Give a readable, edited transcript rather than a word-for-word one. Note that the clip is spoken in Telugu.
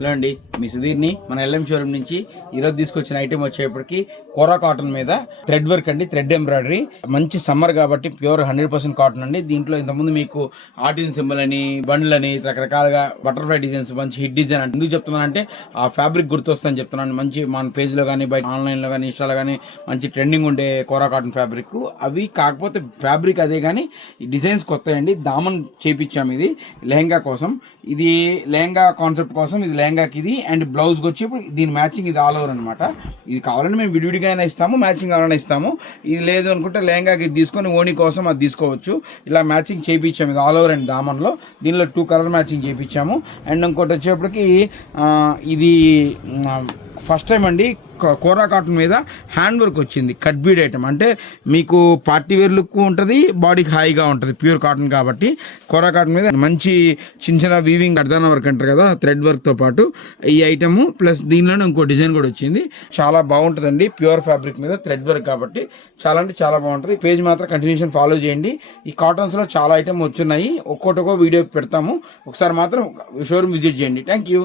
హలో అండి, మీ సుధీర్ని మన ఎల్ఎం షోరూమ్ నుంచి ఈరోజు తీసుకొచ్చిన ఐటెం వచ్చేప్పటికి కోరా కాటన్ మీద థ్రెడ్ వర్క్ అండి, థ్రెడ్ ఎంబ్రాయిడరీ. మంచి సమ్మర్ కాబట్టి ప్యూర్ 100% కాటన్ అండి. దీంట్లో ఇంతకుముందు మీకు ఆర్టిన్ సింబల్ అని, బండ్లు అని, రకరకాలుగా బటర్ఫ్లై డిజైన్స్, మంచి హిట్ డిజైన్ అంటే ఎందుకు చెప్తున్నానంటే ఆ ఫ్యాబ్రిక్ గుర్తొస్తుందని చెప్తున్నాను. మంచి మన పేజ్లో కానీ, బయట ఆన్లైన్లో కానీ, ఇన్స్టాలో కానీ మంచి ట్రెండింగ్ ఉండే కోరా కాటన్ ఫ్యాబ్రిక్ అవి. కాకపోతే ఫ్యాబ్రిక్ అదే కానీ ఈ డిజైన్స్ కొత్తయండి. దామన్ చేపించాము ఇది లెహంగా కోసం. ఇది లెహంగా కాన్సెప్ట్ కోసం ఇది లెహంగాకి ఇది అండ్ బ్లౌజ్కి వచ్చి ఇప్పుడు దీని మ్యాచింగ్ ఇది ఆల్ ఓవర్ అనమాట. ఇది కావాలంటే మేము విడివిడిగా అయినా ఇస్తాము, మ్యాచింగ్ కావాలన్నా ఇస్తాము. ఇది లేదు అనుకుంటే లెహంగాకి ఇది తీసుకొని ఓణి కోసం అది తీసుకోవచ్చు. ఇలా మ్యాచింగ్ చేయించాము. ఇది ఆల్ ఓవర్ అండ్ దామన్లో. దీనిలో 2 కలర్ మ్యాచింగ్ చేయించాము. అండ్ ఇంకోటి వచ్చేప్పటికి ఇది ఫస్ట్ టైం అండి కోరా కాటన్ మీద హ్యాండ్ వర్క్ వచ్చింది. కట్ బీడ్ ఐటమ్ అంటే మీకు పార్టీ వేర్ లుక్ ఉంటుంది, బాడీకి హాయిగా ఉంటుంది. ప్యూర్ కాటన్ కాబట్టి కోరా కాటన్ మీద మంచి చిన్న చిన్న వీవింగ్ అర్ధాన వర్క్ అంటారు కదా, థ్రెడ్ వర్క్తో పాటు ఈ ఐటమ్ ప్లస్ దీనిలోనే ఇంకో డిజైన్ కూడా వచ్చింది. చాలా బాగుంటుందండి. ప్యూర్ ఫ్యాబ్రిక్ మీద థ్రెడ్ వర్క్ కాబట్టి చాలా అంటే చాలా బాగుంటుంది. పేజ్ మాత్రం కంటిన్యూషన్ ఫాలో చేయండి. ఈ కాటన్స్లో చాలా ఐటమ్ వచ్చున్నాయి. ఒక్కొక్కటొక్క వీడియో పెడతాము. ఒకసారి మాత్రం షోరూమ్ విజిట్ చేయండి. Thank you.